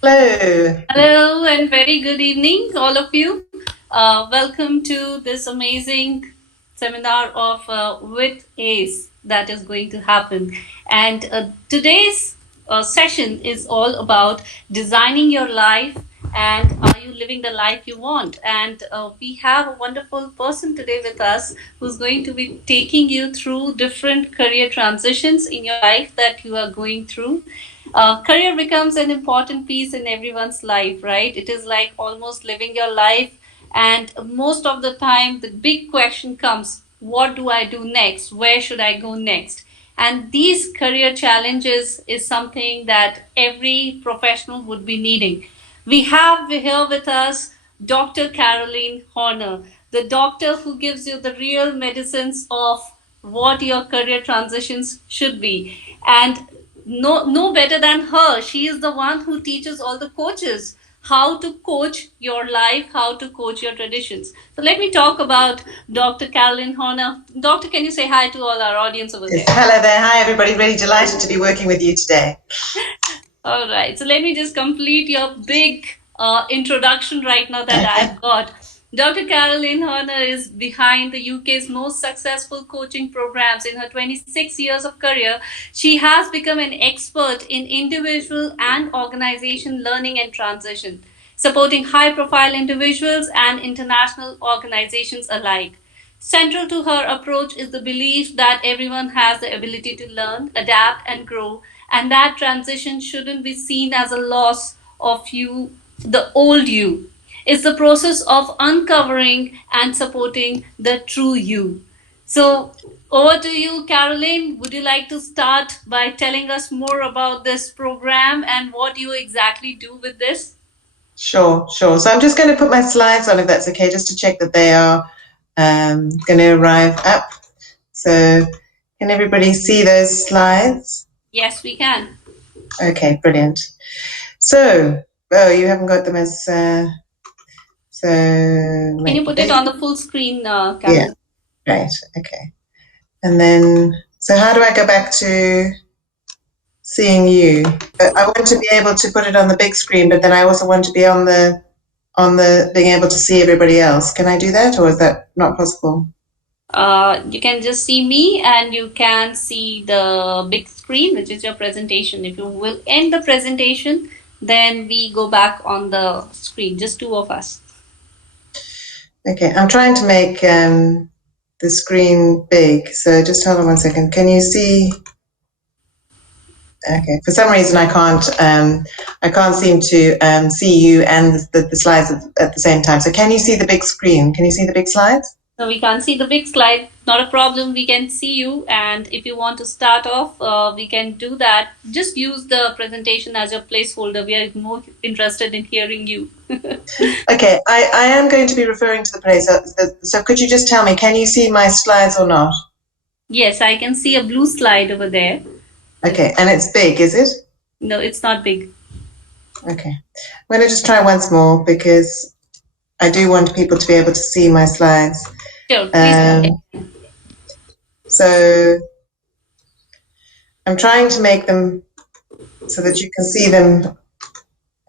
Hello. Hello and very good evening, all of you. Welcome to this amazing seminar of WiT Ace that is going to happen. And today's session is all about designing your life and are you living the life you want? And we have a wonderful person today with us who's going to be taking you through different career transitions in your life that you are going through. Career becomes an important piece in everyone's life, right? It is like almost living your life, and most of the time, the big question comes, what do I do next? Where should I go next? And these career challenges is something that every professional would be needing. We have here with us Dr. Caroline Horner, the doctor who gives you the real medicines of what your career transitions should be. And no better than her. She is the one who teaches all the coaches how to coach your life, how to coach your traditions. So let me talk about Dr. Caroline Horner. Doctor, can you say hi to all our audience over Yes, there? hello there. Hi, everybody. Really delighted to be working with you today. All right. So let me just complete your big introduction right now that I've got. Dr. Caroline Horner is behind the UK's most successful coaching programs. In her 26 years of career, she has become an expert in individual and organization learning and transition, supporting high profile individuals and international organizations alike. Central to her approach is the belief that everyone has the ability to learn, adapt, and grow, and that transition shouldn't be seen as a loss of you, the old you. It's the process of uncovering and supporting the true you. So, over to you, Caroline. Would you like to start by telling us more about this program and what you exactly do with this? Sure. So I'm just going to put my slides on if that's okay, just to check that they are going to arrive up. So can everybody see those slides? Yes, we can. Okay, brilliant. So, oh, you haven't got them as, so Can you maybe put it they, on the full screen, yeah, Caroline? right, okay. And then, so how do I go back to seeing you? I want to be able to put it on the big screen, but then I also want to be on the being able to see everybody else. Can I do that, or is that not possible? You can just see me and you can see the big screen, which is your presentation. If you will end the presentation, then we go back on the screen, just two of us. Okay, I'm trying to make the screen big, so just hold on one second. Can you see? Okay, for some reason I can't seem to see you and the slides at the same time. So can you see the big screen? Can you see the big slides? So we can't see the big slide, not a problem. We can see you. And if you want to start off, we can do that. Just use the presentation as your placeholder. We are more interested in hearing you. Okay, I am going to be referring to the place. So could you just tell me, can you see my slides or not? Yes, I can see a blue slide over there. Okay, and it's big, is it? No, it's not big. Okay, I'm going to just try once more because I do want people to be able to see my slides. Sure, please go ahead. So I'm trying to make them so that you can see them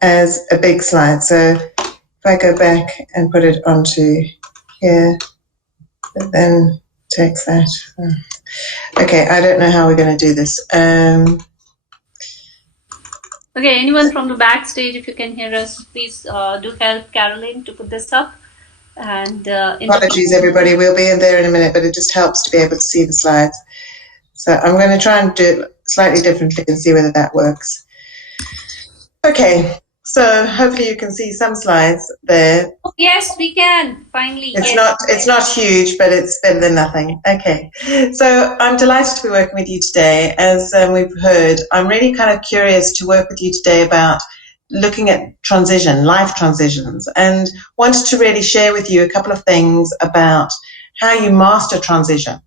as a big slide. So if I go back and put it onto here, it then takes that. Okay, I don't know how we're going to do this. Okay, anyone from the backstage, if you can hear us, please do help Caroline to put this up. And in the Apologies, everybody. We'll be in there in a minute, but it just helps to be able to see the slides. So I'm going to try and do it slightly differently and see whether that works. Okay, so hopefully you can see some slides there. oh, yes, we can finally. It's Yes. not huge, but it's better than nothing. Okay, so I'm delighted to be working with you today. As we've heard, I'm really kind of curious to work with you today about looking at life transitions, and wanted to really share with you a couple of things about how you master transition.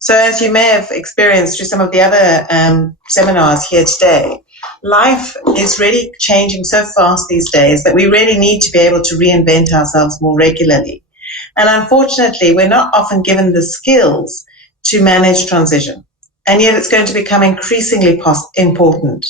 So, as you may have experienced through some of the other seminars here today, life is really changing so fast these days that we really need to be able to reinvent ourselves more regularly. And unfortunately, we're not often given the skills to manage transition. And yet it's going to become increasingly important.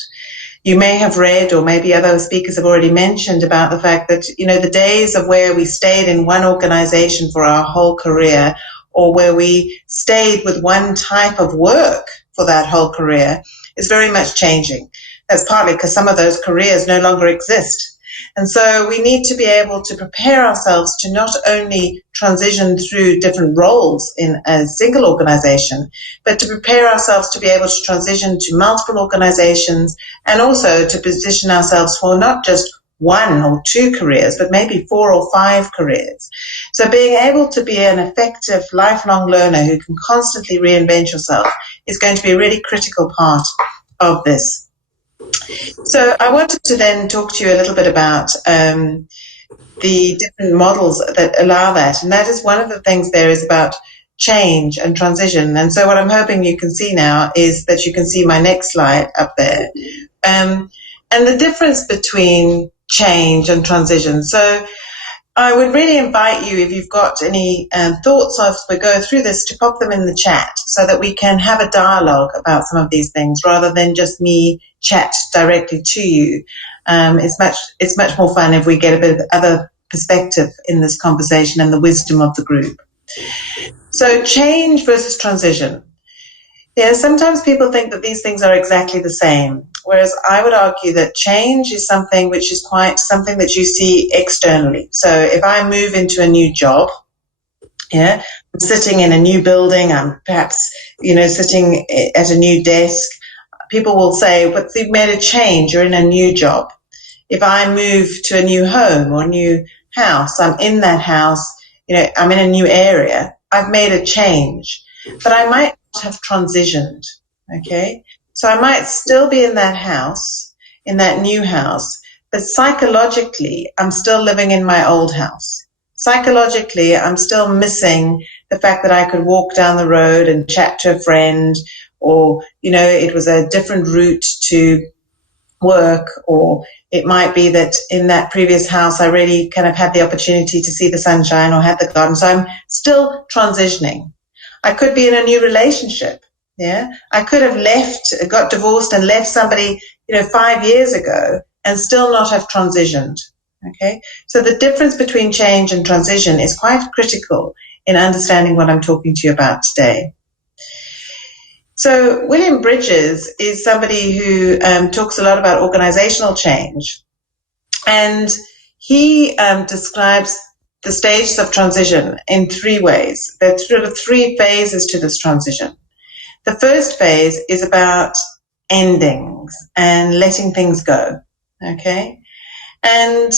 you may have read, or maybe other speakers have already mentioned, about the fact that, the days of where we stayed in one organization for our whole career, or where we stayed with one type of work for that whole career, is very much changing. That's partly because some of those careers no longer exist. And so we need to be able to prepare ourselves to not only transition through different roles in a single organization, but to prepare ourselves to be able to transition to multiple organizations, and also to position ourselves for not just one or two careers, but maybe 4 or 5 careers. So being able to be an effective lifelong learner who can constantly reinvent yourself is going to be a really critical part of this. So I wanted to then talk to you a little bit about the different models that allow that. And that is one of the things there is about change and transition. And so what I'm hoping you can see now is that you can see my next slide up there. And the difference between change and transition. So I would really invite you, if you've got any thoughts as we go through this, to pop them in the chat so that we can have a dialogue about some of these things rather than just me chat directly to you. It's much more fun if we get a bit of other perspective in this conversation and the wisdom of the group. So change versus transition. Yeah, sometimes people think that these things are exactly the same, whereas I would argue that change is something which is quite something that you see externally. So if I move into a new job, I'm sitting in a new building, I'm perhaps, sitting at a new desk, people will say, but you've made a change, you're in a new job. If I move to a new home or a new house, I'm in that house, I'm in a new area, I've made a change. But I might not have transitioned, okay? So I might still be in that house, in that new house, but psychologically, I'm still living in my old house. Psychologically, I'm still missing the fact that I could walk down the road and chat to a friend, or, it was a different route to work, or it might be that in that previous house, I really kind of had the opportunity to see the sunshine or had the garden. So I'm still transitioning. I could be in a new relationship. Yeah. I could have got divorced and left somebody, 5 years ago and still not have transitioned. Okay. So the difference between change and transition is quite critical in understanding what I'm talking to you about today. So William Bridges is somebody who talks a lot about organizational change, and he describes the stages of transition in 3 ways. There are sort of 3 phases to this transition. The first phase is about endings and letting things go, okay? And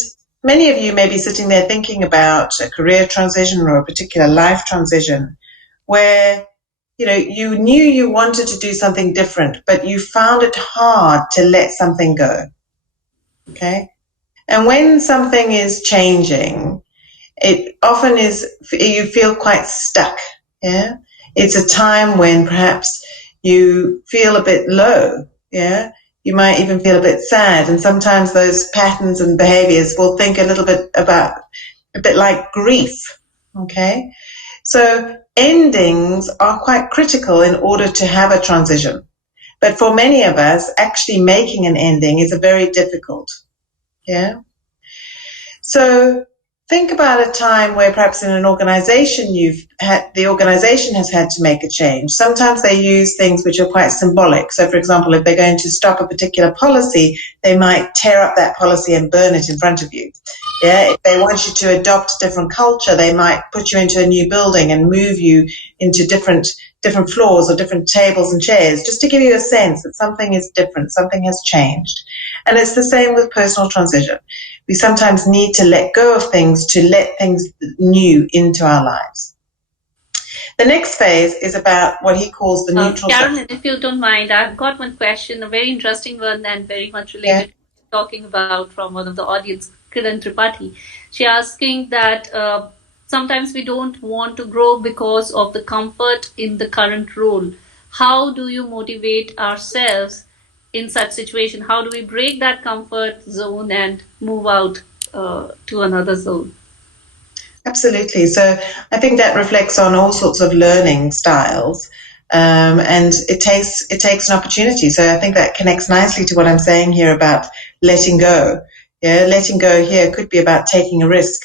many of you may be sitting there thinking about a career transition or a particular life transition where you knew you wanted to do something different, but you found it hard to let something go, okay? And when something is changing, it often is, you feel quite stuck, yeah? It's a time when perhaps you feel a bit low, yeah? You might even feel a bit sad, and sometimes those patterns and behaviors will think a bit like grief, okay? So endings are quite critical in order to have a transition. But for many of us, actually making an ending is very difficult. Yeah. So think about a time where perhaps in an organization the organization has had to make a change. Sometimes they use things which are quite symbolic. So for example, if they're going to stop a particular policy, they might tear up that policy and burn it in front of you. Yeah, if they want you to adopt a different culture, they might put you into a new building and move you into different floors or different tables and chairs, just to give you a sense that something is different, something has changed. And it's the same with personal transition. We sometimes need to let go of things to let things new into our lives. The next phase is about what he calls the neutral. Carolyn, if you don't mind, I've got one question, a very interesting one and very much related to talking about from one of the audience, Kiran Tripathi. She's asking that sometimes we don't want to grow because of the comfort in the current role. How do you motivate ourselves in such situation? How do we break that comfort zone and move out to another zone? Absolutely. So I think that reflects on all sorts of learning styles. and it takes an opportunity. So I think that connects nicely to what I'm saying here about letting go. Yeah, letting go here could be about taking a risk.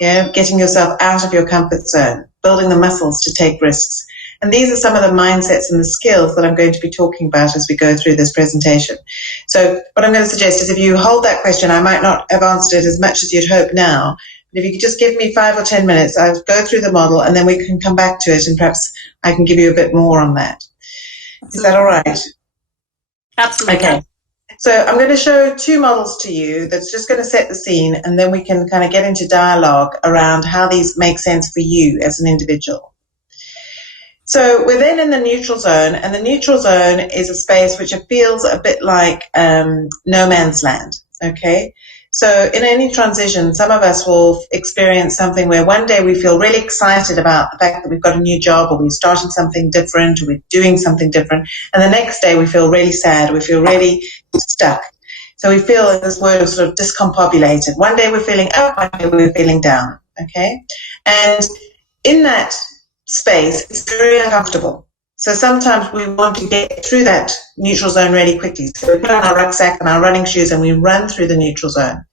Yeah, getting yourself out of your comfort zone, building the muscles to take risks. And these are some of the mindsets and the skills that I'm going to be talking about as we go through this presentation. So what I'm going to suggest is if you hold that question, I might not have answered it as much as you'd hope now, but if you could just give me 5 or 10 minutes, I'll go through the model and then we can come back to it and perhaps I can give you a bit more on that. Absolutely. Is that all right? Absolutely. Okay. So I'm going to show 2 models to you that's just going to set the scene, and then we can kind of get into dialogue around how these make sense for you as an individual. So we're then in the neutral zone, and the neutral zone is a space which feels a bit like no man's land, okay? So in any transition, some of us will experience something where one day we feel really excited about the fact that we've got a new job, or we've started something different, or we're doing something different, and the next day we feel really sad, we feel really stuck. So we feel in this word sort of discombobulated. One day we're feeling up, one day we're feeling down, okay? And in that space, it's very uncomfortable. So sometimes we want to get through that neutral zone really quickly. So we put on our rucksack and our running shoes and we run through the neutral zone.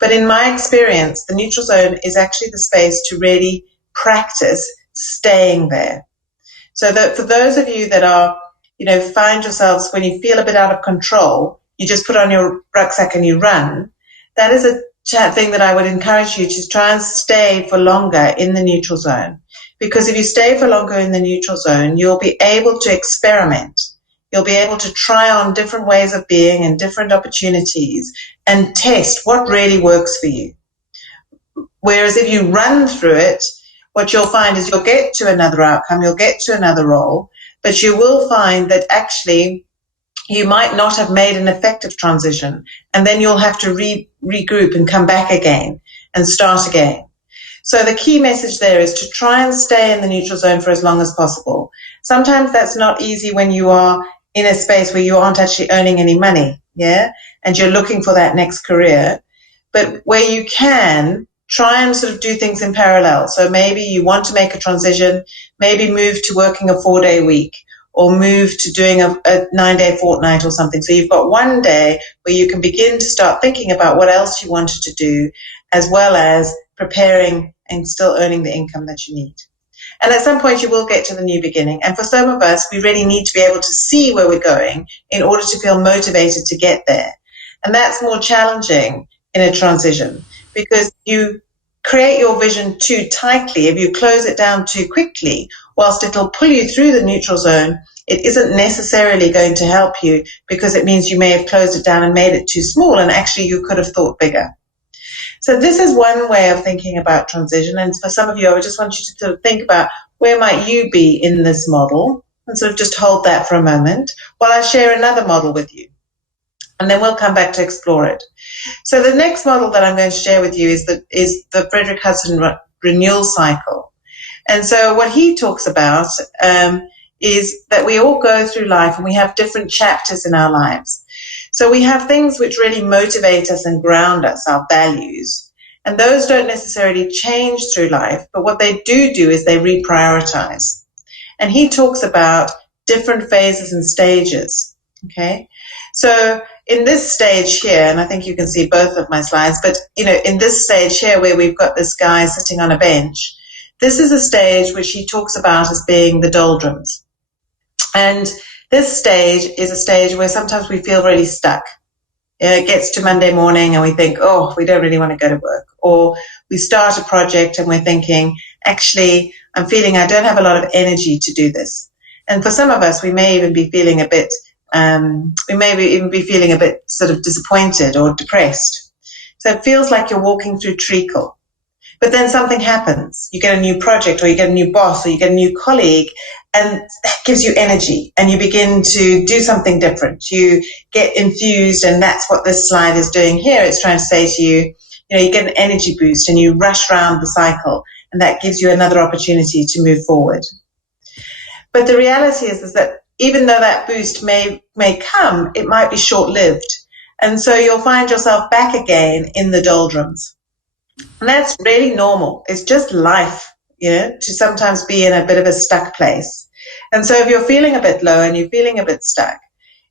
But in my experience, the neutral zone is actually the space to really practice staying there. So that for those of you that are, find yourselves when you feel a bit out of control, you just put on your rucksack and you run. That is a thing that I would encourage you to try and stay for longer in the neutral zone. Because if you stay for longer in the neutral zone, you'll be able to experiment. You'll be able to try on different ways of being and different opportunities and test what really works for you. Whereas if you run through it, what you'll find is you'll get to another outcome, you'll get to another role, but you will find that actually you might not have made an effective transition, and then you'll have to regroup and come back again and start again. So the key message there is to try and stay in the neutral zone for as long as possible. Sometimes that's not easy when you are in a space where you aren't actually earning any money, yeah, and you're looking for that next career. But where you can, try and sort of do things in parallel. So maybe you want to make a transition, maybe move to working a 4-day week, or move to doing a 9-day fortnight or something. So you've got one day where you can begin to start thinking about what else you wanted to do, as well as preparing and still earning the income that you need. And at some point you will get to the new beginning. And for some of us, we really need to be able to see where we're going in order to feel motivated to get there. And that's more challenging in a transition, because you create your vision too tightly. If you close it down too quickly, whilst it'll pull you through the neutral zone, it isn't necessarily going to help you, because it means you may have closed it down and made it too small, and actually you could have thought bigger. So this is one way of thinking about transition. And for some of you, I would just want you to sort of think about where might you be in this model, and sort of just hold that for a moment while I share another model with you. And then we'll come back to explore it. So the next model that I'm going to share with you is the Frederick Hudson renewal cycle. And so what he talks about is that we all go through life and we have different chapters in our lives. So we have things which really motivate us and ground us, our values. And those don't necessarily change through life, but what they do is they reprioritize. And he talks about different phases and stages, okay? So in this stage here, and I think you can see both of my slides, but in this stage here where we've got this guy sitting on a bench, this is a stage which he talks about as being the doldrums. And this stage is a stage where sometimes we feel really stuck. It gets to Monday morning and we think, oh, we don't really want to go to work. Or we start a project and we're thinking, actually, I'm feeling I don't have a lot of energy to do this. And for some of us, we may even be feeling a bit sort of disappointed or depressed. So it feels like you're walking through treacle. But then something happens. You get a new project, or you get a new boss, or you get a new colleague, and that gives you energy, and you begin to do something different. You get infused, and that's what this slide is doing here. It's trying to say to you, you get an energy boost, and you rush around the cycle, and that gives you another opportunity to move forward. But the reality is that even though that boost may come, it might be short-lived. And so you'll find yourself back again in the doldrums. And that's really normal. It's just life, to sometimes be in a bit of a stuck place. And so if you're feeling a bit low and you're feeling a bit stuck,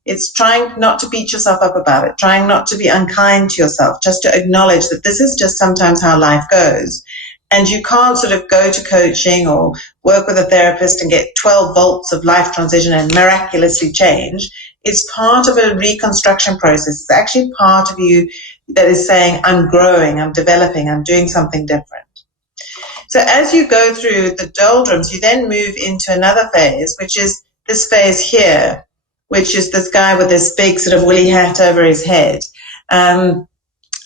it's trying not to beat yourself up about it, trying not to be unkind to yourself, just to acknowledge that this is just sometimes how life goes. And you can't sort of go to coaching or work with a therapist and get 12 volts of life transition and miraculously change. It's part of a reconstruction process. It's actually part of you that is saying, I'm growing, I'm developing, I'm doing something different. So as you go through the doldrums, you then move into another phase, which is this phase here, which is this guy with this big sort of woolly hat over his head.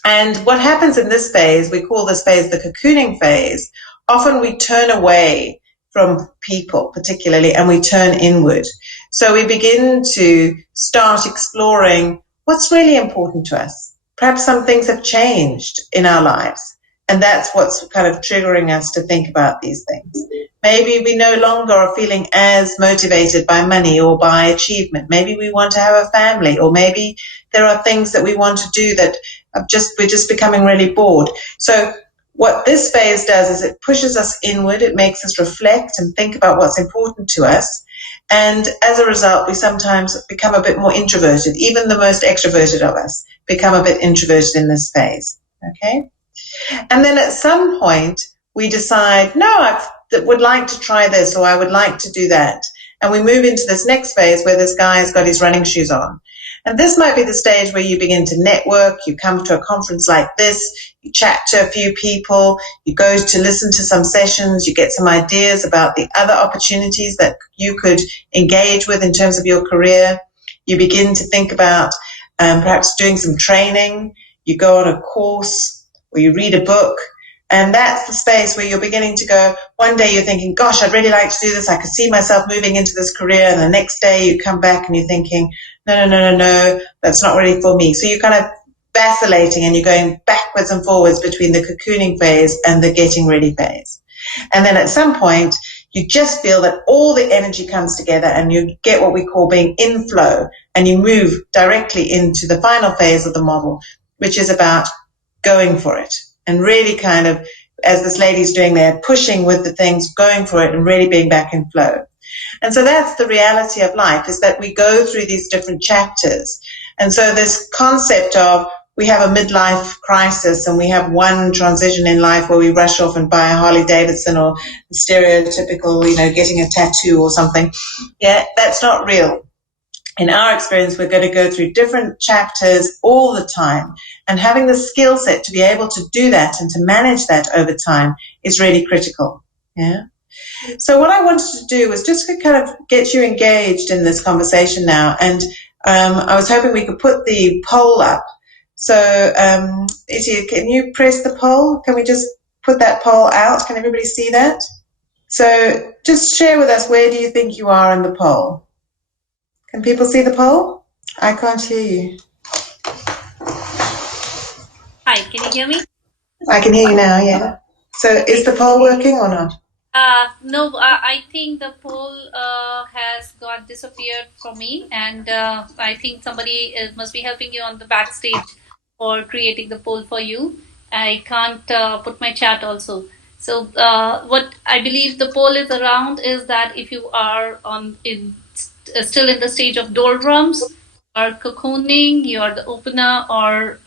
And what happens in this phase, we call this phase the cocooning phase. Often we turn away from people particularly, and we turn inward. So we begin to start exploring what's really important to us. Perhaps some things have changed in our lives, and that's what's kind of triggering us to think about these things. Maybe we no longer are feeling as motivated by money or by achievement. Maybe we want to have a family, or maybe there are things that we want to do that we're just becoming really bored. So what this phase does is it pushes us inward. It makes us reflect and think about what's important to us. And as a result, we sometimes become a bit more introverted. Even the most extroverted of us become a bit introverted in this phase. Okay? And then at some point, we decide, no, I would like to try this, or I would like to do that. And we move into this next phase where this guy has got his running shoes on. And this might be the stage where you begin to network, you come to a conference like this, you chat to a few people, you go to listen to some sessions, you get some ideas about the other opportunities that you could engage with in terms of your career. You begin to think about perhaps doing some training, you go on a course, or you read a book. And that's the space where you're beginning to go, one day you're thinking, gosh, I'd really like to do this. I could see myself moving into this career. And the next day you come back and you're thinking, no, that's not really for me. So you're kind of vacillating and you're going backwards and forwards between the cocooning phase and the getting ready phase. And then at some point, you just feel that all the energy comes together and you get what we call being in flow, and you move directly into the final phase of the model, which is about going for it. And really kind of, as this lady's doing there, pushing with the things, going for it and really being back in flow. And so that's the reality of life, is that we go through these different chapters. And so this concept of we have a midlife crisis and we have one transition in life where we rush off and buy a Harley Davidson, or the stereotypical, getting a tattoo or something. Yeah, that's not real. In our experience, we're going to go through different chapters all the time, and having the skill set to be able to do that and to manage that over time is really critical. Yeah. So what I wanted to do was just to kind of get you engaged in this conversation now, and I was hoping we could put the poll up. So, Iti, can you press the poll? Can we just put that poll out? Can everybody see that? So just share with us, where do you think you are in the poll? Can people see the poll? I can't hear you. Hi, can you hear me? I can hear you now, yeah. So is the poll working or not? No, I think the poll has got disappeared from me, and I think somebody must be helping you on the backstage for creating the poll for you. I can't put my chat also. So what I believe the poll is around is that if you are still in the stage of doldrums, or cocooning, you are the opener, or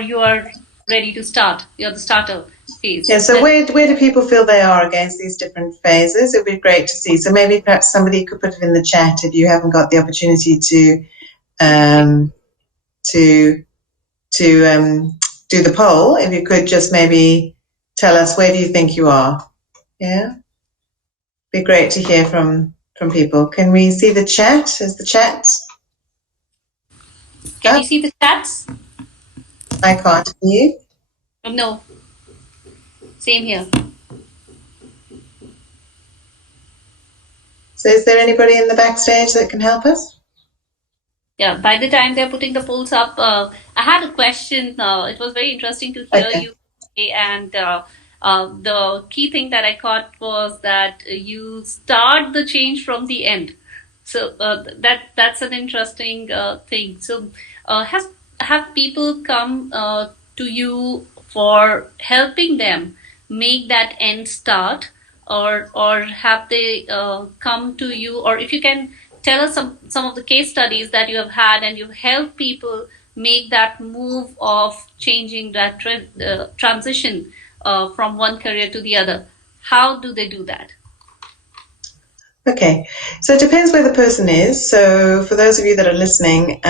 you are ready to start. You're the starter phase. Yeah, so where do people feel they are against these different phases? It would be great to see. So maybe perhaps somebody could put it in the chat if you haven't got the opportunity to do the poll. If you could just maybe tell us, where do you think you are? Yeah, be great to hear from people. Can we see the chat? Is the chat? Can you see the chats? I can't. Can you? No. Same here. So is there anybody in the backstage that can help us? Yeah, by the time they're putting the polls up, I had a question. It was very interesting to hear you say, and the key thing that I caught was that you start the change from the end. So that's an interesting thing. So have people come to you for helping them make that end start, or have they come to you, or if you can tell us some of the case studies that you have had and you've helped people make that move of changing that transition from one career to the other. How do they do that? Okay, so it depends where the person is. So for those of you that are listening,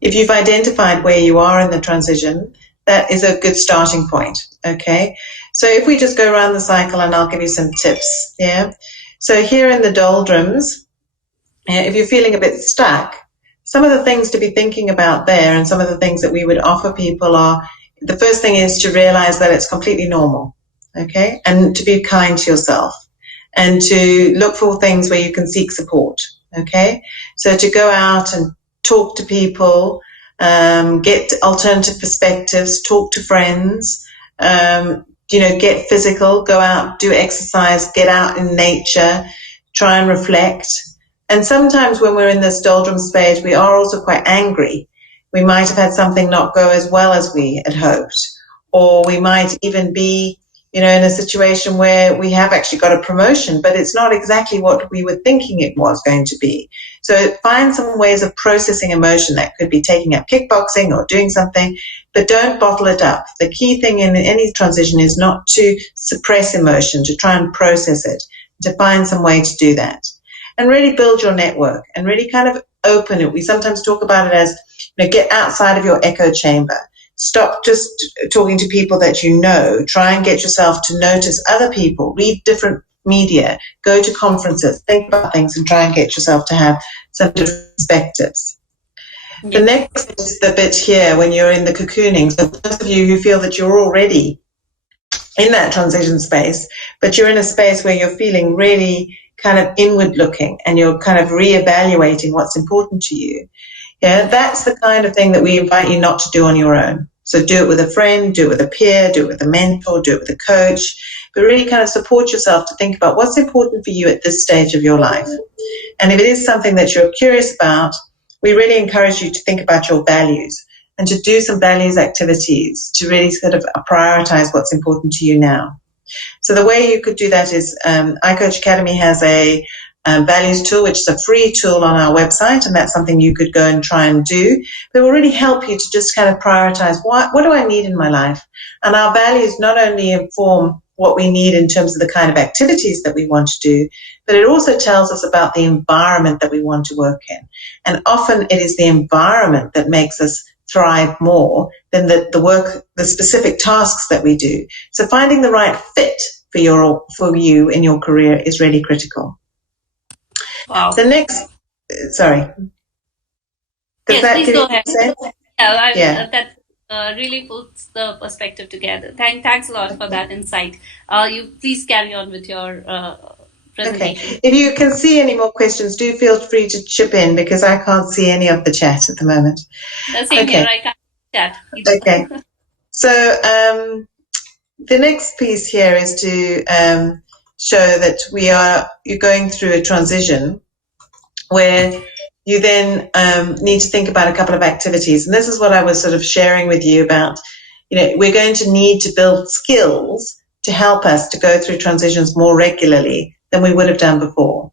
if you've identified where you are in the transition, that is a good starting point. Okay, so if we just go around the cycle, and I'll give you some tips. Yeah, so here in the doldrums, if you're feeling a bit stuck, some of the things to be thinking about there, and some of the things that we would offer people are, the first thing is to realize that it's completely normal. Okay, and to be kind to yourself, and to look for things where you can seek support. Okay, so to go out and talk to people, get alternative perspectives, talk to friends, get physical, go out, do exercise, get out in nature, try and reflect. And sometimes when we're in this doldrum stage, we are also quite angry. We might have had something not go as well as we had hoped, or we might even be in a situation where we have actually got a promotion, but it's not exactly what we were thinking it was going to be. So find some ways of processing emotion. That could be taking up kickboxing or doing something, but don't bottle it up. The key thing in any transition is not to suppress emotion, to try and process it, to find some way to do that. And really build your network and really kind of open it. We sometimes talk about it as, get outside of your echo chamber. Stop just talking to people that you know. Try and get yourself to notice other people, read different media, go to conferences, think about things, and try and get yourself to have some different perspectives. Yes. The next is the bit here when you're in the cocooning. So those of you who feel that you're already in that transition space, but you're in a space where you're feeling really kind of inward looking and you're kind of reevaluating what's important to you. Yeah, that's the kind of thing that we invite you not to do on your own. So do it with a friend, do it with a peer, do it with a mentor, do it with a coach, but really kind of support yourself to think about what's important for you at this stage of your life. And if it is something that you're curious about, we really encourage you to think about your values and to do some values activities to really sort of prioritize what's important to you now. So the way you could do that is iCoach Academy has a values tool, which is a free tool on our website, and that's something you could go and try and do. But it will really help you to just kind of prioritize what do I need in my life. And our values not only inform what we need in terms of the kind of activities that we want to do, but it also tells us about the environment that we want to work in. And often it is the environment that makes us thrive more than the specific tasks that we do. So finding the right fit for you in your career is really critical. Wow. The next, sorry. Does that please go ahead. Yeah. That really puts the perspective together. Thanks a lot for that insight. You please carry on with your presentation. Okay. If you can see any more questions, do feel free to chip in because I can't see any of the chat at the moment. Same here, I can't chat either. Okay. So the next piece here is to show that you're going through a transition where you then need to think about a couple of activities. And this is what I was sort of sharing with you about, we're going to need to build skills to help us to go through transitions more regularly than we would have done before.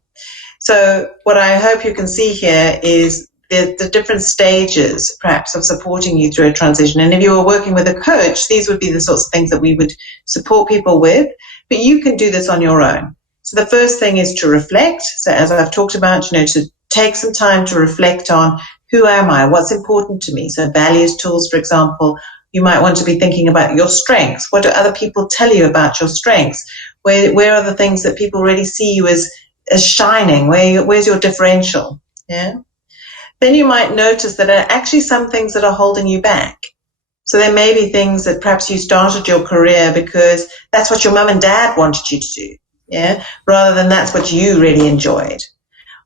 So what I hope you can see here is the different stages, perhaps, of supporting you through a transition. And if you were working with a coach, these would be the sorts of things that we would support people with, but you can do this on your own. So the first thing is to reflect. So as I've talked about, to take some time to reflect on who am I, what's important to me. So values tools, for example, you might want to be thinking about your strengths. What do other people tell you about your strengths? Where are the things that people really see you as shining? Where's your differential? Yeah. Then you might notice that there are actually some things that are holding you back. So there may be things that perhaps you started your career because that's what your mum and dad wanted you to do, yeah, rather than that's what you really enjoyed.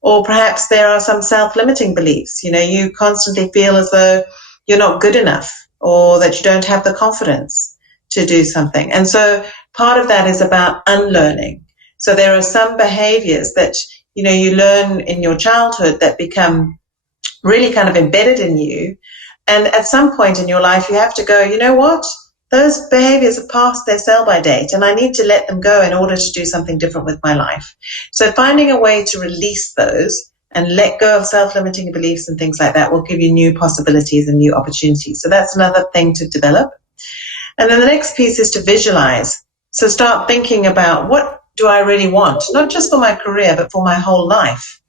Or perhaps there are some self-limiting beliefs. You constantly feel as though you're not good enough or that you don't have the confidence to do something. And so part of that is about unlearning. So there are some behaviors that, you learn in your childhood that become really kind of embedded in you. And at some point in your life, you have to go, you know what? those behaviors are past their sell-by date, and I need to let them go in order to do something different with my life. So finding a way to release those and let go of self-limiting beliefs and things like that will give you new possibilities and new opportunities. So that's another thing to develop. And then the next piece is to visualize. So start thinking about, what do I really want? Not just for my career, but for my whole life.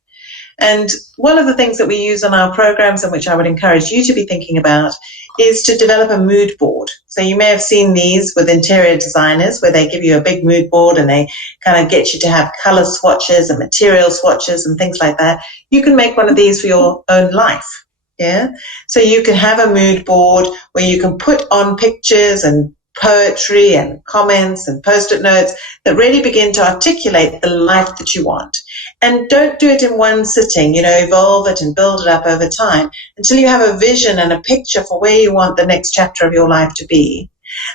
And one of the things that we use on our programs, and which I would encourage you to be thinking about, is to develop a mood board. So you may have seen these with interior designers, where they give you a big mood board and they kind of get you to have color swatches and material swatches and things like that. You can make one of these for your own life. Yeah. So you can have a mood board where you can put on pictures and poetry and comments and post-it notes that really begin to articulate the life that you want. And don't do it in one sitting, evolve it and build it up over time until you have a vision and a picture for where you want the next chapter of your life to be.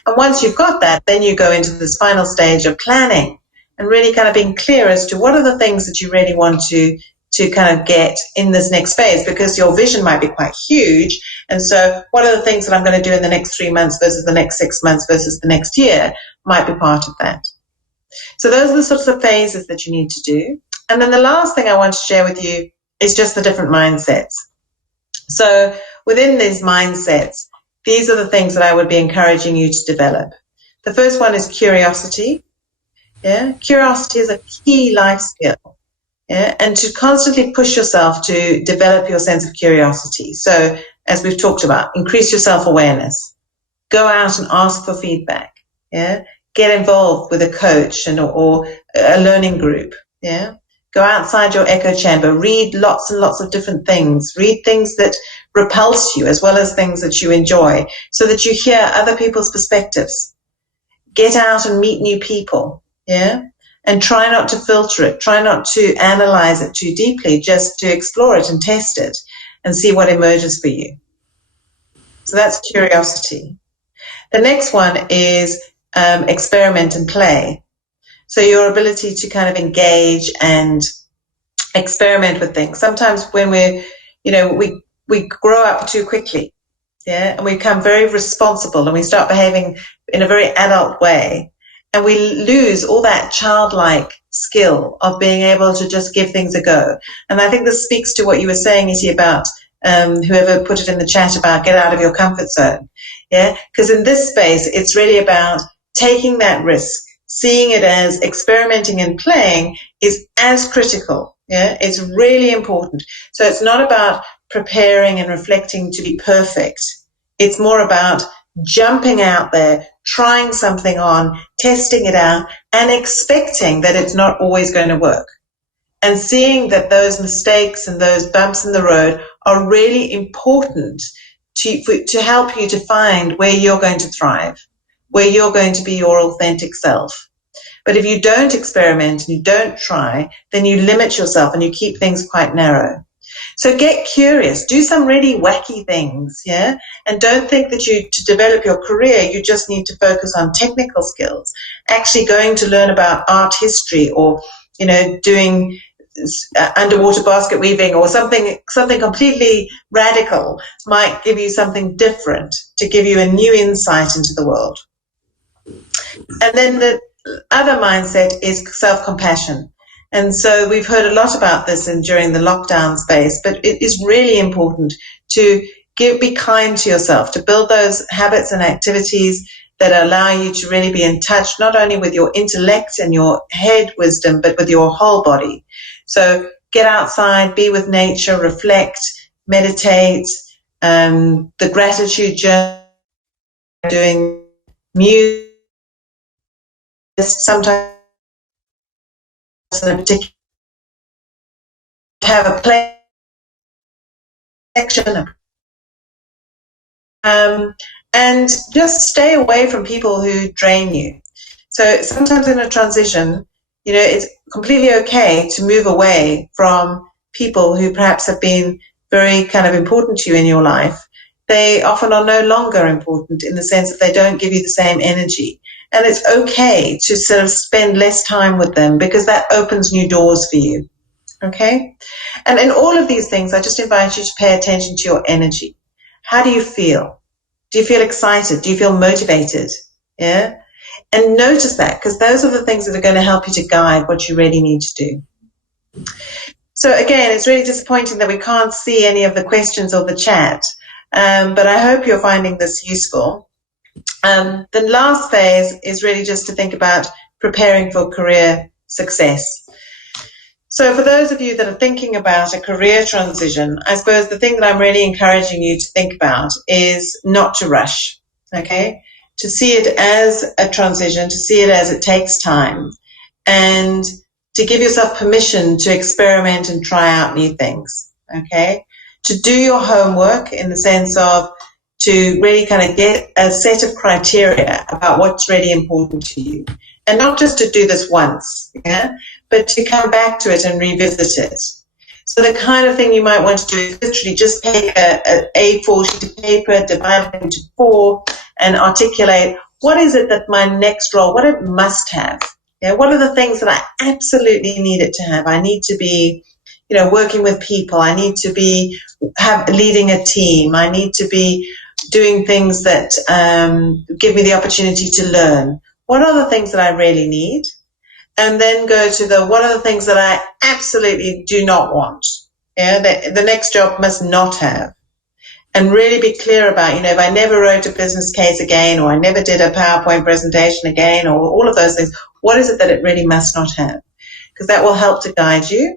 And once you've got that, then you go into this final stage of planning and really kind of being clear as to what are the things that you really want to kind of get in this next phase, because your vision might be quite huge. And so what are the things that I'm going to do in the next 3 months versus the next 6 months versus the next year might be part of that. So those are the sorts of phases that you need to do. And then the last thing I want to share with you is just the different mindsets. So within these mindsets, these are the things that I would be encouraging you to develop. The first one is curiosity. Yeah, curiosity is a key life skill. Yeah, and to constantly push yourself to develop your sense of curiosity. So as we've talked about, increase your self-awareness. Go out and ask for feedback. Yeah, get involved with a coach or a learning group. Yeah, go outside your echo chamber. Read lots and lots of different things. Read things that repulse you as well as things that you enjoy, so that you hear other people's perspectives. Get out and meet new people. Yeah. And try not to filter it. Try not to analyze it too deeply, just to explore it and test it and see what emerges for you. So that's curiosity. The next one is experiment and play. So your ability to kind of engage and experiment with things. Sometimes when we grow up too quickly, yeah, and we become very responsible and we start behaving in a very adult way. And we lose all that childlike skill of being able to just give things a go. And I think this speaks to what you were saying, Izzy, about whoever put it in the chat about get out of your comfort zone. Yeah, because in this space, it's really about taking that risk, seeing it as experimenting and playing is as critical. Yeah, it's really important. So it's not about preparing and reflecting to be perfect. It's more about jumping out there, trying something on, testing it out, and expecting that it's not always going to work. And seeing that those mistakes and those bumps in the road are really important to help you to find where you're going to thrive, where you're going to be your authentic self. But if you don't experiment and you don't try, then you limit yourself and you keep things quite narrow. So get curious, do some really wacky things, yeah? And don't think that to develop your career, you just need to focus on technical skills. Actually going to learn about art history or, doing underwater basket weaving or something completely radical might give you something different to give you a new insight into the world. And then the other mindset is self-compassion. And so we've heard a lot about this during the lockdown space, but it is really important to be kind to yourself, to build those habits and activities that allow you to really be in touch, not only with your intellect and your head wisdom, but with your whole body. So get outside, be with nature, reflect, meditate, the gratitude journey, doing music, sometimes in a particular, have a play section, and just stay away from people who drain you. So sometimes in a transition, it's completely okay to move away from people who perhaps have been very kind of important to you in your life. They often are no longer important in the sense that they don't give you the same energy. And it's okay to sort of spend less time with them because that opens new doors for you. Okay? And in all of these things, I just invite you to pay attention to your energy. How do you feel? Do you feel excited? Do you feel motivated? Yeah. And notice that, because those are the things that are going to help you to guide what you really need to do. So again, it's really disappointing that we can't see any of the questions or the chat, but I hope you're finding this useful. The last phase is really just to think about preparing for career success. So for those of you that are thinking about a career transition, I suppose the thing that I'm really encouraging you to think about is not to rush, okay? To see it as a transition, to see it as it takes time, and to give yourself permission to experiment and try out new things, okay? To do your homework in the sense of to really kind of get a set of criteria about what's really important to you. And not just to do this once, yeah, but to come back to it and revisit it. So the kind of thing you might want to do is literally just take a A4 sheet of paper, divide it into 4, and articulate what is it that my next role, what it must have. Yeah, what are the things that I absolutely need it to have? I need to be, working with people. I need to be leading a team. I need to be doing things that give me the opportunity to learn. What are the things that I really need? And then go to what are the things that I absolutely do not want? Yeah, the next job must not have. And really be clear about, if I never wrote a business case again, or I never did a PowerPoint presentation again, or all of those things, what is it that it really must not have? Because that will help to guide you.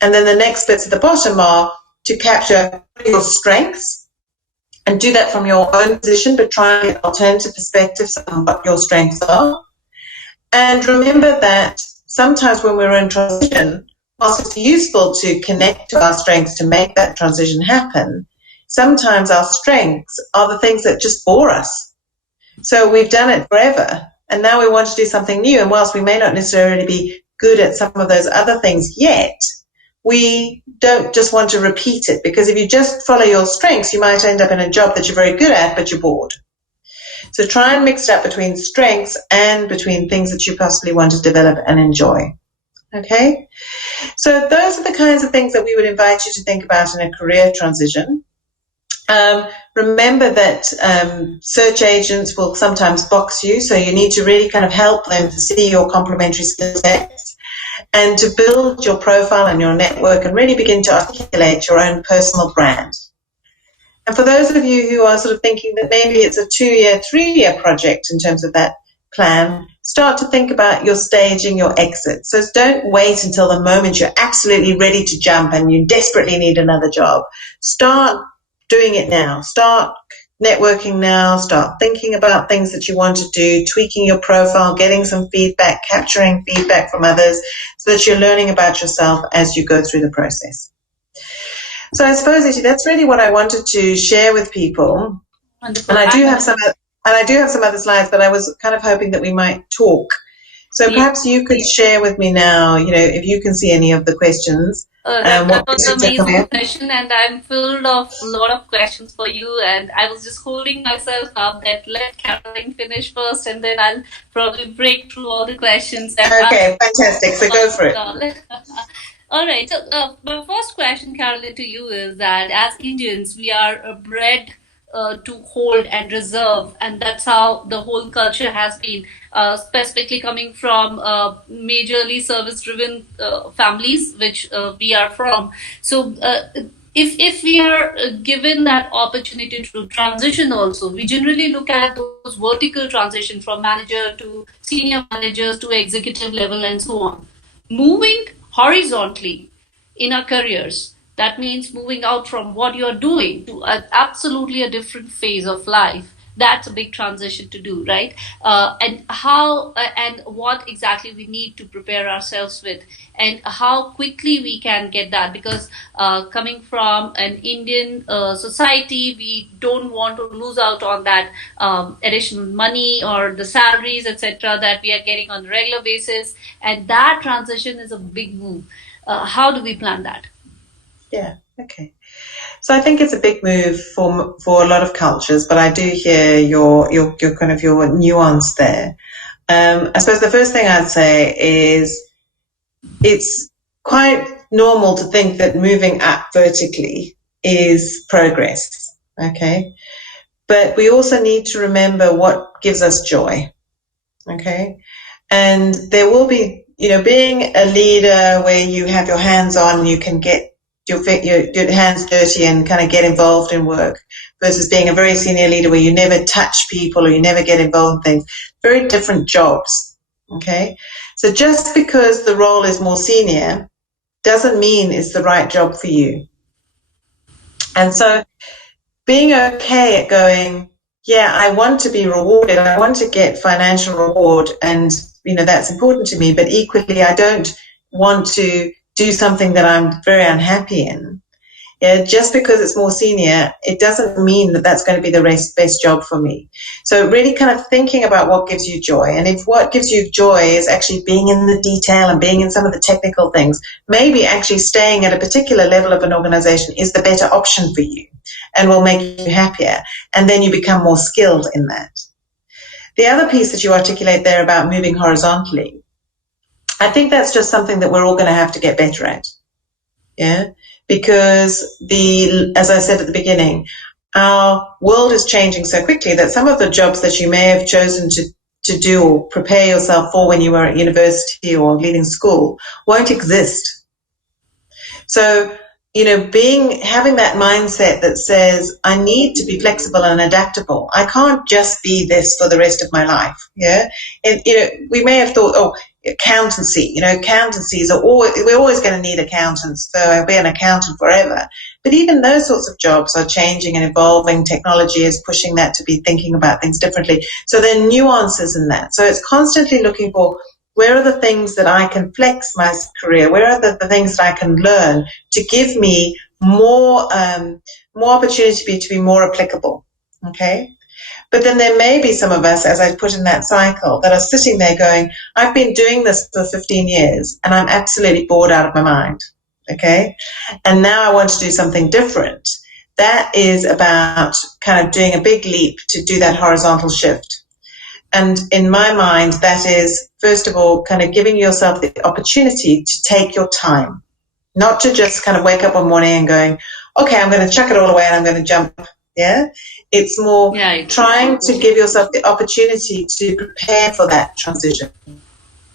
And then the next bits at the bottom are to capture your strengths and do that from your own position, but try and get alternative perspectives on what your strengths are. And remember that sometimes when we're in transition, whilst it's useful to connect to our strengths to make that transition happen, sometimes our strengths are the things that just bore us. So we've done it forever, and now we want to do something new. And whilst we may not necessarily be good at some of those other things yet, we don't just want to repeat it, because if you just follow your strengths, you might end up in a job that you're very good at, but you're bored. So try and mix it up between strengths and between things that you possibly want to develop and enjoy. Okay? So those are the kinds of things that we would invite you to think about in a career transition. Remember that search agents will sometimes box you, so you need to really kind of help them to see your complementary skill sets and to build your profile and your network and really begin to articulate your own personal brand. And for those of you who are sort of thinking that maybe it's a 2-year, 3-year project in terms of that plan, start to think about your staging, your exit. So don't wait until the moment you're absolutely ready to jump and you desperately need another job. Start doing it now. Start networking now. Start thinking about things that you want to do, tweaking your profile, getting some feedback, capturing feedback from others so that you're learning about yourself as you go through the process. So I suppose, Iti, that's really what I wanted to share with people. Wonderful. And I do have some other slides, but I was kind of hoping that we might talk. So perhaps you could share with me now, if you can see any of the questions. That was an amazing session, and I'm filled of a lot of questions for you. And I was just holding myself up that let Caroline finish first, and then I'll probably break through all the questions. Okay, fantastic. So go for it. All right. So my first question, Caroline, to you is that as Indians, we are bred to hold and reserve, and that's how the whole culture has been, specifically coming from majorly service-driven families, which we are from. So if we are given that opportunity to transition also, we generally look at those vertical transition from manager to senior managers to executive level and so on. Moving horizontally in our careers, that means moving out from what you're doing to absolutely a different phase of life. That's a big transition to do, right? And how and what exactly we need to prepare ourselves with, and how quickly we can get that. Because coming from an Indian society, we don't want to lose out on that additional money or the salaries, etc., that we are getting on a regular basis. And that transition is a big move. How do we plan that? Yeah, okay. So I think it's a big move for a lot of cultures, but I do hear your kind of your nuance there. I suppose the first thing I'd say is it's quite normal to think that moving up vertically is progress. Okay, but we also need to remember what gives us joy. Okay. And there will be, being a leader where you have your hands on, you can get your hands dirty and kind of get involved in work, versus being a very senior leader where you never touch people or you never get involved in things. Very different jobs. Okay. So just because the role is more senior doesn't mean it's the right job for you. And so being okay at going, yeah, I want to be rewarded. I want to get financial reward, and that's important to me. But equally, I don't want to do something that I'm very unhappy in. Yeah, just because it's more senior, it doesn't mean that that's going to be the best job for me. So really kind of thinking about what gives you joy. And if what gives you joy is actually being in the detail and being in some of the technical things, maybe actually staying at a particular level of an organization is the better option for you and will make you happier. And then you become more skilled in that. The other piece that you articulate there about moving horizontally, I think that's just something that we're all going to have to get better at. Yeah. Because as I said at the beginning, our world is changing so quickly that some of the jobs that you may have chosen to do or prepare yourself for when you were at university or leaving school won't exist. So, having that mindset that says, I need to be flexible and adaptable. I can't just be this for the rest of my life. Yeah. And, we may have thought, accountancy, accountancies we're always going to need accountants, so I'll be an accountant forever. But even those sorts of jobs are changing and evolving. Technology is pushing that to be thinking about things differently. So there are nuances in that. So it's constantly looking for, where are the things that I can flex my career? Where are the things that I can learn to give me more opportunity to be more applicable? Okay. But then there may be some of us, as I put in that cycle, that are sitting there going, I've been doing this for 15 years and I'm absolutely bored out of my mind. Okay. And now I want to do something different. That is about kind of doing a big leap to do that horizontal shift. And in my mind, that is, first of all, kind of giving yourself the opportunity to take your time, not to just kind of wake up one morning and going, okay, I'm going to chuck it all away and I'm going to jump. Yeah. It's more trying to give yourself the opportunity to prepare for that transition.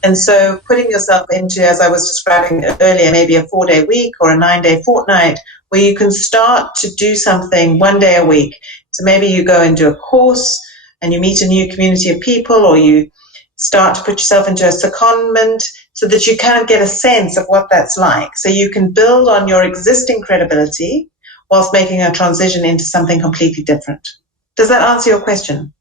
And so putting yourself into, as I was describing earlier, maybe a 4-day week or a 9-day fortnight where you can start to do something 1 day a week. So maybe you go and do a course and you meet a new community of people, or you start to put yourself into a secondment so that you kind of get a sense of what that's like. So you can build on your existing credibility whilst making a transition into something completely different. Does that answer your question?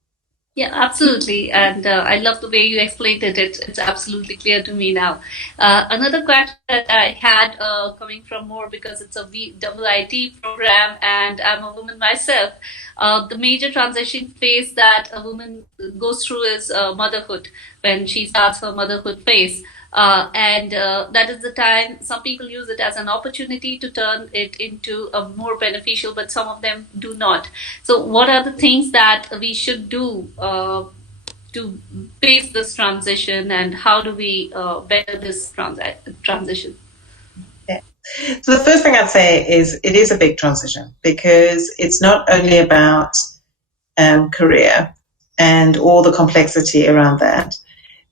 Yeah, absolutely. And I love the way you explained it. It's absolutely clear to me now. Another question that I had coming from more, because it's a WiT program and I'm a woman myself. The major transition phase that a woman goes through is motherhood, when she starts her motherhood phase. And that is the time some people use it as an opportunity to turn it into a more beneficial, but some of them do not. So what are the things that we should do to face this transition, and how do we better this transition? Yeah. So the first thing I'd say is it is a big transition, because it's not only about career and all the complexity around that.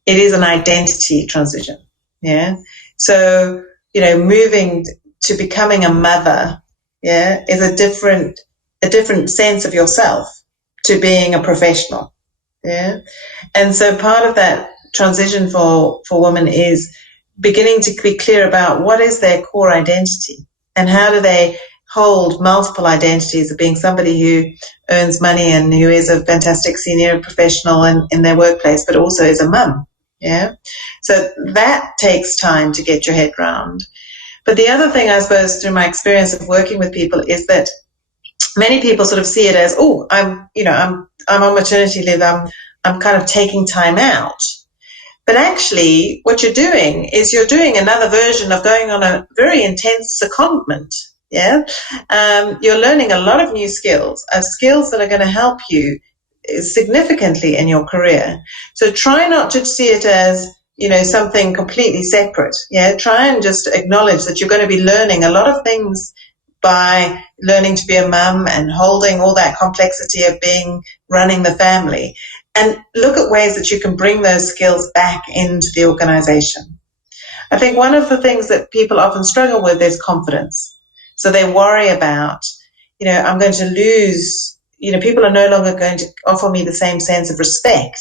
It is an identity transition. Yeah. So, moving to becoming a mother, yeah, is a different sense of yourself to being a professional. Yeah. And so part of that transition for women is beginning to be clear about what is their core identity and how do they hold multiple identities of being somebody who earns money and who is a fantastic senior professional in their workplace, but also is a mum. Yeah. So that takes time to get your head round. But the other thing, I suppose, through my experience of working with people, is that many people sort of see it as, I'm on maternity leave. I'm kind of taking time out. But actually what you're doing is you're doing another version of going on a very intense secondment. Yeah. You're learning a lot of new skills that are going to help you significantly in your career. So try not to see it as, something completely separate. Yeah. Try and just acknowledge that you're going to be learning a lot of things by learning to be a mum and holding all that complexity of running the family, and look at ways that you can bring those skills back into the organization. I think one of the things that people often struggle with is confidence. So they worry about, I'm going to lose, people are no longer going to offer me the same sense of respect,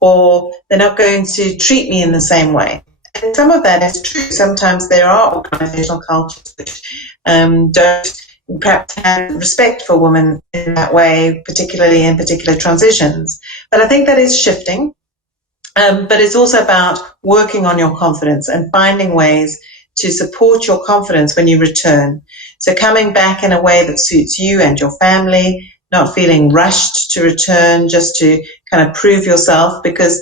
or they're not going to treat me in the same way. And some of that is true. Sometimes there are organizational cultures which don't perhaps have respect for women in that way, particularly in particular transitions. But I think that is shifting. But it's also about working on your confidence and finding ways to support your confidence when you return. So coming back in a way that suits you and your family, not feeling rushed to return just to kind of prove yourself, because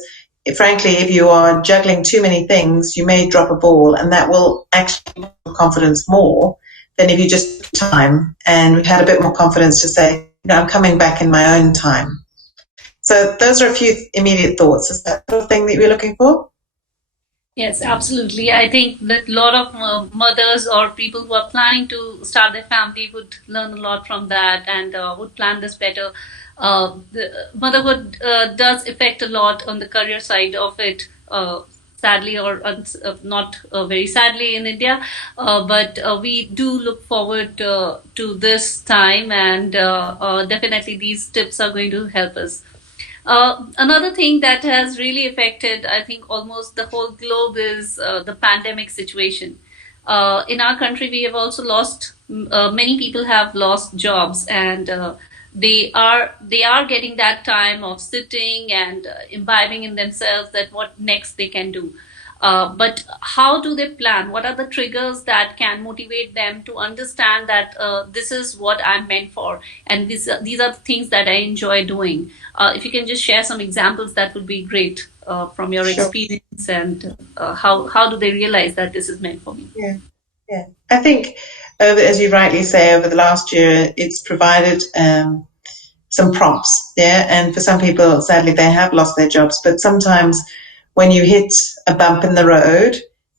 frankly, if you are juggling too many things, you may drop a ball, and that will actually build your confidence more than if you just took time and had a bit more confidence to say, I'm coming back in my own time. So those are a few immediate thoughts. Is that the sort of thing that you're looking for? Yes, absolutely. I think that a lot of mothers or people who are planning to start their family would learn a lot from that and would plan this better. The motherhood does affect a lot on the career side of it, sadly or not very sadly in India. But we do look forward to this time, and definitely these tips are going to help us. Another thing that has really affected, I think, almost the whole globe is the pandemic situation. In our country, we have also lost. Many people have lost jobs, and they are getting that time of sitting and imbibing in themselves that what next they can do. But how do they plan? What are the triggers that can motivate them to understand that this is what I'm meant for, and these are the things that I enjoy doing? If you can just share some examples, that would be great from your Sure. experience, and how do they realize that this is meant for me? Yeah. Yeah. I think, as you rightly say, over the last year, it's provided some prompts. Yeah. And for some people, sadly, they have lost their jobs. But sometimes when you hit a bump in the road,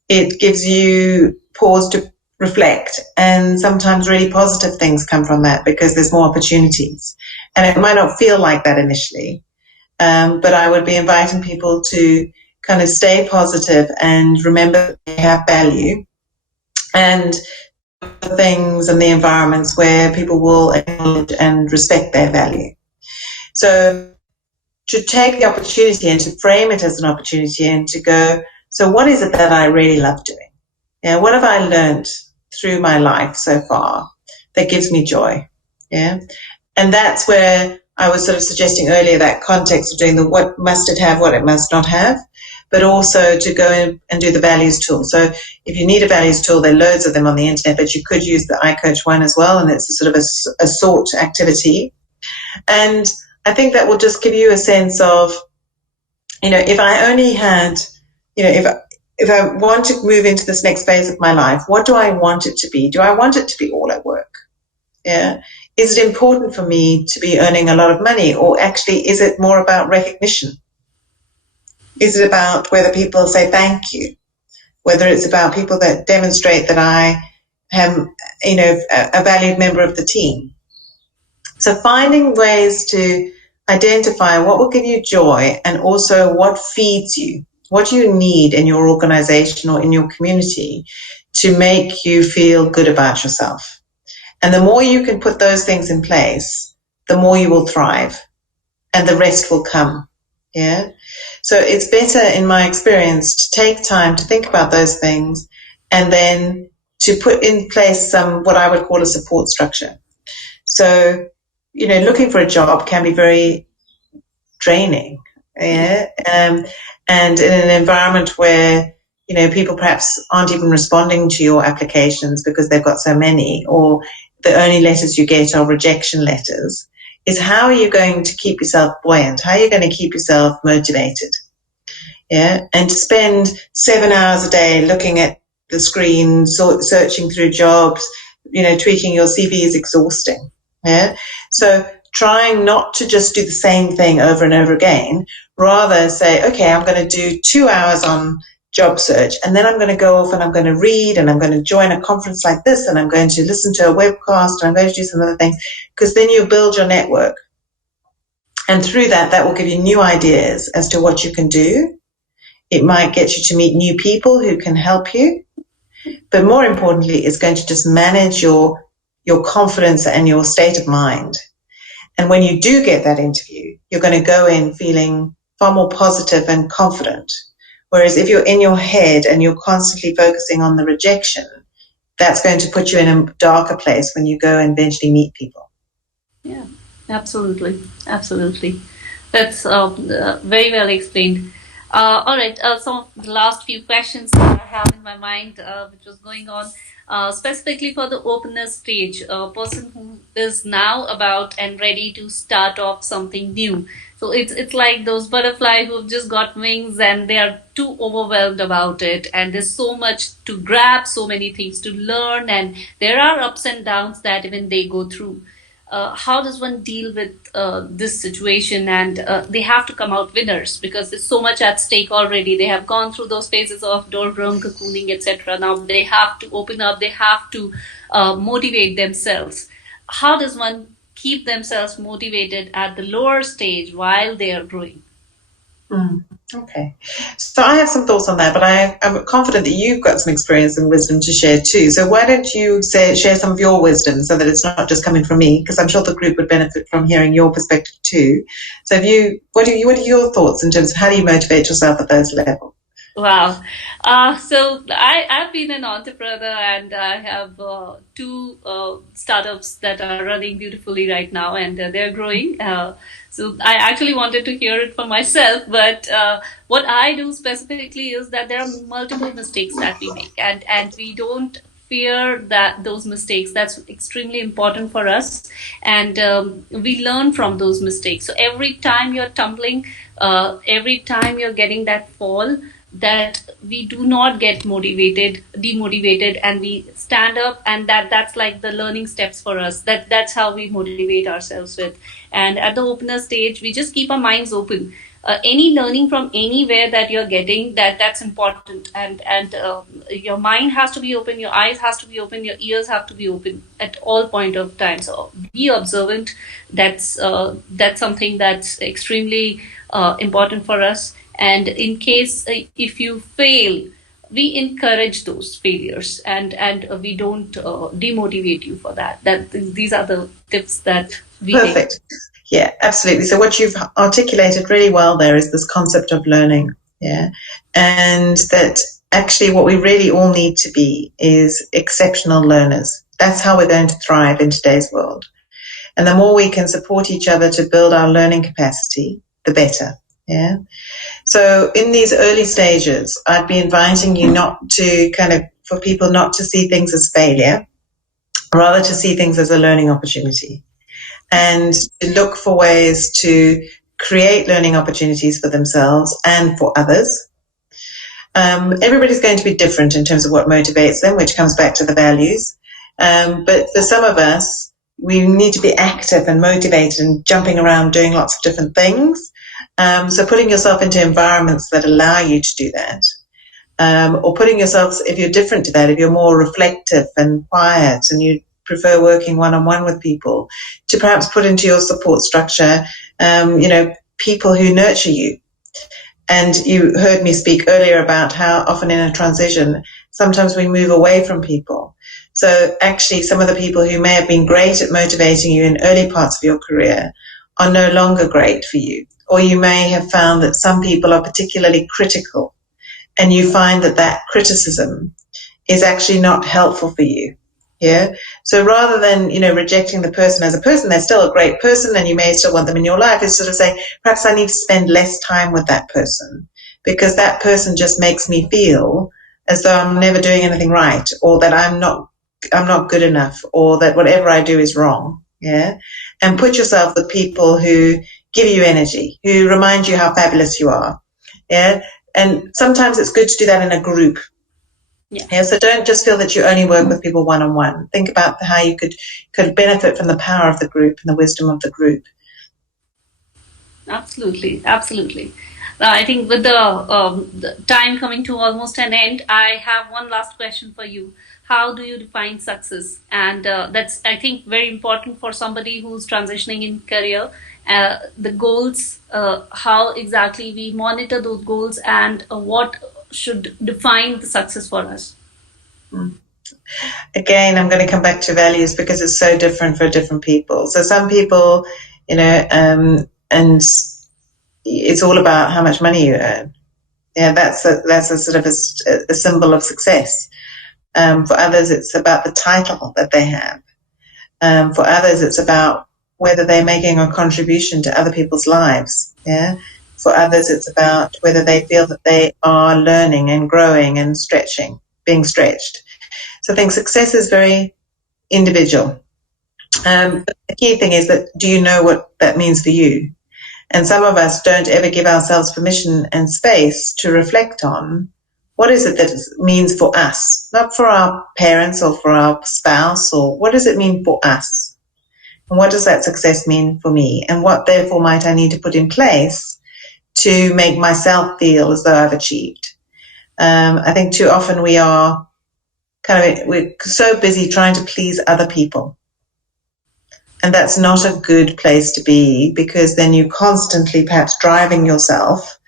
it gives you pause to reflect. And sometimes really positive things come from that because there's more opportunities. And it might not feel like that initially. But I would be inviting people to kind of stay positive and remember they have value, and the things and the environments where people will acknowledge and respect their value. So to take the opportunity and to frame it as an opportunity and to go, so what is it that I really love doing? Yeah, what have I learned through my life so far that gives me joy? Yeah. And that's where I was sort of suggesting earlier that context of doing the what must it have, what it must not have, but also to go in and do the values tool. So if you need a values tool, there are loads of them on the internet, but you could use the iCoach one as well, and it's a sort of a sort activity. And I think that will just give you a sense of, if I only had, if I want to move into this next phase of my life, what do I want it to be? Do I want it to be all at work? Yeah. Is it important for me to be earning a lot of money, or actually is it more about recognition? Is it about whether people say thank you? Whether it's about people that demonstrate that I am, a valued member of the team? So finding ways to identify what will give you joy and also what feeds you, what you need in your organization or in your community to make you feel good about yourself. And the more you can put those things in place, the more you will thrive and the rest will come. Yeah. So it's better, in my experience, to take time to think about those things and then to put in place some, what I would call a support structure. So, looking for a job can be very draining. Yeah. And in an environment where, people perhaps aren't even responding to your applications because they've got so many, or the only letters you get are rejection letters, is how are you going to keep yourself buoyant? How are you going to keep yourself motivated? Yeah. And to spend 7 hours a day looking at the screen, searching through jobs, tweaking your CV is exhausting. Yeah. So trying not to just do the same thing over and over again, rather say, okay, I'm going to do 2 hours on job search. And then I'm going to go off and I'm going to read and I'm going to join a conference like this and I'm going to listen to a webcast and I'm going to do some other things, because then you build your network. And through that, that will give you new ideas as to what you can do. It might get you to meet new people who can help you. But more importantly, it's going to just manage your confidence and your state of mind. And when you do get that interview, you're going to go in feeling far more positive and confident. Whereas if you're in your head and you're constantly focusing on the rejection, that's going to put you in a darker place when you go and eventually meet people. Yeah, absolutely. Absolutely. That's very well explained. All right, some of the last few questions that I have in my mind, which was going on, specifically for the openness stage, a person who is now about and ready to start off something new. So it's like those butterfly who've just got wings and they are too overwhelmed about it, and there's so much to grab, so many things to learn, and there are ups and downs that even they go through. How does one deal with this situation? And they have to come out winners because there's so much at stake already. They have gone through those phases of doldrum, cocooning, etc. Now they have to open up. They have to motivate themselves. How does one keep themselves motivated at the lower stage while they are growing? Okay. So I have some thoughts on that, but I'm confident that you've got some experience and wisdom to share too. So why don't you share some of your wisdom so that it's not just coming from me, because I'm sure the group would benefit from hearing your perspective too. So what are your thoughts in terms of how do you motivate yourself at those levels? Wow. So I've been an entrepreneur and I have two startups that are running beautifully right now and they're growing. So I actually wanted to hear it for myself, but what I do specifically is that there are multiple mistakes that we make, and we don't fear that those mistakes. That's extremely important for us, and we learn from those mistakes. So every time you're tumbling, every time you're getting that fall, that we do not get demotivated, and we stand up, and that's like the learning steps for us. That's how we motivate ourselves with. And at the opener stage, we just keep our minds open. Any learning from anywhere that you're getting, that's important, and your mind has to be open, your eyes has to be open, your ears have to be open at all point of time. So be observant. That's something that's extremely important for us. And in case if you fail, we encourage those failures, and we don't demotivate you for that. These are the tips that we take. Perfect. Yeah, absolutely. So what you've articulated really well there is this concept of learning. Yeah. And that actually what we really all need to be is exceptional learners. That's how we're going to thrive in today's world. And the more we can support each other to build our learning capacity, the better. Yeah. So in these early stages, I'd be inviting you for people not to see things as failure, rather to see things as a learning opportunity, and to look for ways to create learning opportunities for themselves and for others. Everybody's going to be different in terms of what motivates them, which comes back to the values. But for some of us, we need to be active and motivated and jumping around doing lots of different things. So putting yourself into environments that allow you to do that. Or putting yourself, if you're different to that, if you're more reflective and quiet and you prefer working one-on-one with people, to perhaps put into your support structure, people who nurture you. And you heard me speak earlier about how often in a transition, sometimes we move away from people. So actually some of the people who may have been great at motivating you in early parts of your career are no longer great for you. Or you may have found that some people are particularly critical, and you find that criticism is actually not helpful for you. Yeah. So rather than, rejecting the person as a person, they're still a great person and you may still want them in your life, is sort of say, perhaps I need to spend less time with that person because that person just makes me feel as though I'm never doing anything right, or that I'm not good enough, or that whatever I do is wrong. Yeah. And put yourself with people who give you energy, who remind you how fabulous you are. Yeah. And sometimes it's good to do that in a group. Yeah. So don't just feel that you only work with people one-on-one. Think about how you could benefit from the power of the group and the wisdom of the group. Absolutely. I think with the time coming to almost an end, I have one last question for you. How do you define success? And that's, I think, very important for somebody who's transitioning in career. The goals, how exactly we monitor those goals, and what should define the success for us. Again, I'm going to come back to values because it's so different for different people. So some people, and it's all about how much money you earn. Yeah, that's a sort of a symbol of success. For others, it's about the title that they have. For others, it's about whether they're making a contribution to other people's lives. Yeah. For others, it's about whether they feel that they are learning and growing and being stretched. So I think success is very individual. But the key thing is that, do you know what that means for you? And some of us don't ever give ourselves permission and space to reflect on what is it that it means for us, not for our parents or for our spouse, or what does it mean for us? And what does that success mean for me? And what therefore might I need to put in place to make myself feel as though I've achieved? I think too often we're so busy trying to please other people. And that's not a good place to be, because then you constantly perhaps driving yourself,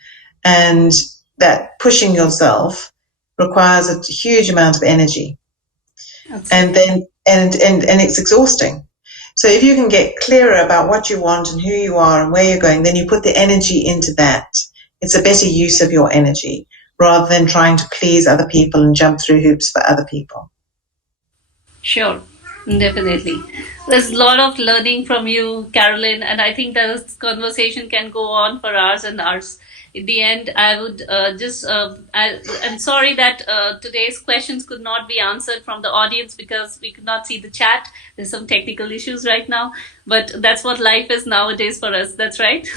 and that pushing yourself requires a huge amount of energy. Absolutely. And it's exhausting. So if you can get clearer about what you want and who you are and where you're going, then you put the energy into that. It's a better use of your energy rather than trying to please other people and jump through hoops for other people. Sure, definitely. There's a lot of learning from you, Carolyn, and I think that this conversation can go on for hours and hours. In the end, I would I'm sorry that today's questions could not be answered from the audience because we could not see the chat. There's some technical issues right now, but that's what life is nowadays for us. That's right,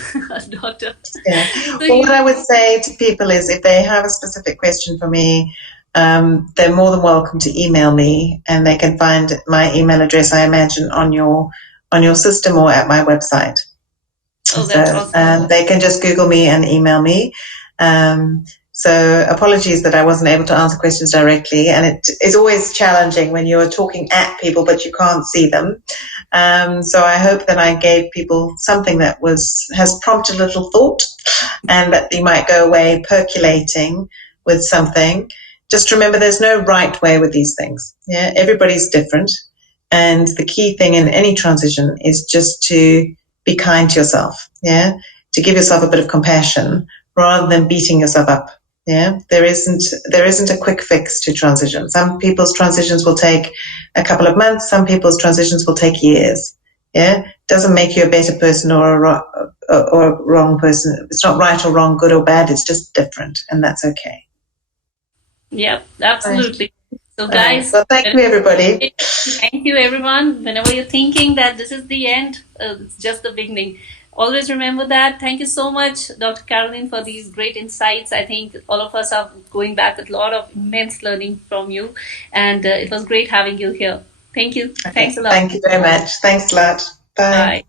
Doctor. Yeah. Well, what I would say to people is, if they have a specific question for me, they're more than welcome to email me, and they can find my email address, I imagine, on your system or at my website. Oh, that's awesome. They can just Google me and email me. So apologies that I wasn't able to answer questions directly, and it is always challenging when you're talking at people but you can't see them. So I hope that I gave people something that has prompted a little thought, and that you might go away percolating with something. Just remember, there's no right way with these things. Yeah, everybody's different, and the key thing in any transition is just to be kind to yourself. Yeah, to give yourself a bit of compassion rather than beating yourself up. Yeah, there isn't a quick fix to transition. Some people's transitions will take a couple of months. Some people's transitions will take years. Yeah, doesn't make you a better person or a wrong person. It's not right or wrong, good or bad. It's just different, and that's okay. Yep, absolutely. So, guys, well, thank you, everybody. Thank you, everyone. Whenever you're thinking that this is the end, it's just the beginning. Always remember that. Thank you so much, Dr. Carolyn, for these great insights. I think all of us are going back with a lot of immense learning from you, and it was great having you here. Thank you. Okay. Thanks a lot. Thank you very much. Thanks a lot. Bye. Bye.